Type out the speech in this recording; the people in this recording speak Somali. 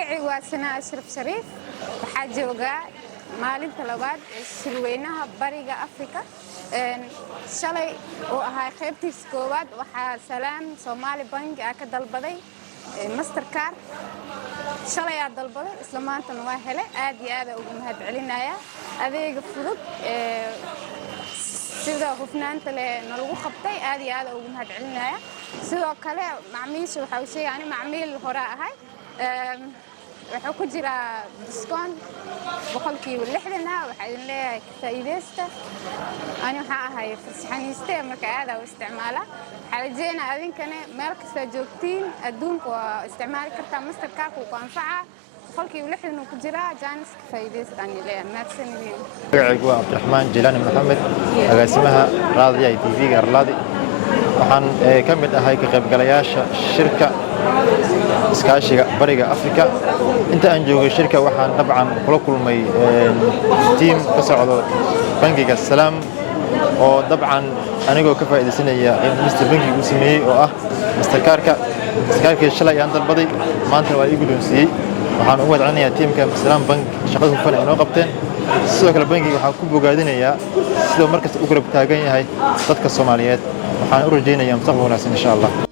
magacaygu waa Sanaa Ashraf Shariif waxaa joogaa maalinta labaad ee shirweynaha bariga Afrika shalay oo ahaa qaybtiisa koowaad waxaa Salaam Somali Bank ka dalbaday Mastercard shalay aad dalbaday isla maantana waa helay aad iyo aad ugu mahadcelinaya adeega fudud sida hufnaanta leh lagu qabtay aad iyo aad ugu mahadcelinaya sidoo kale macmiisha waxa uu sheegay macmiil hore ahay waxaa ku jira discount boqolkiiba 60 waxa idin leeyahay faa'iideysta ani waxa ahay fasaxaniiste marka aad u isticmaala xalajeena adinkana meel kasta joogtiin adduunka waa isticmaali kartaa Mastercard ku anfaca boqolkiiba 60 ku jira jaanis faa'iideysta ani leeyahay maadsanidin magacaygu waa Cabdiraxmaan Jilaani Maxamed agaasimaha raadiyaha TV-ga Arladi waxaan ka mid ahay ka qaybgalayaasha shirka iskaashiga bariga Afrika inta aan joogay shirka waxaan dabcan kula kulmay team ka socdo bangiga Salaam oo dabcan anigoo ka faa'iideysanaya in Mr. Bangi uu sameeyay oo ah Mastercard shalay aan dalbaday maanta waa igu doonsiiyay waxaan ugu wadaanayaa teamka Salaam Bank shaqada hufan ay noo qabteen sidoo kale bangiga waxaan ku bogaadinayaa sidoo markasta u garab taagan yahay dadka Soomaaliyeed waxaan u rajaynayaa mustaqbal wanaagsan insha Allah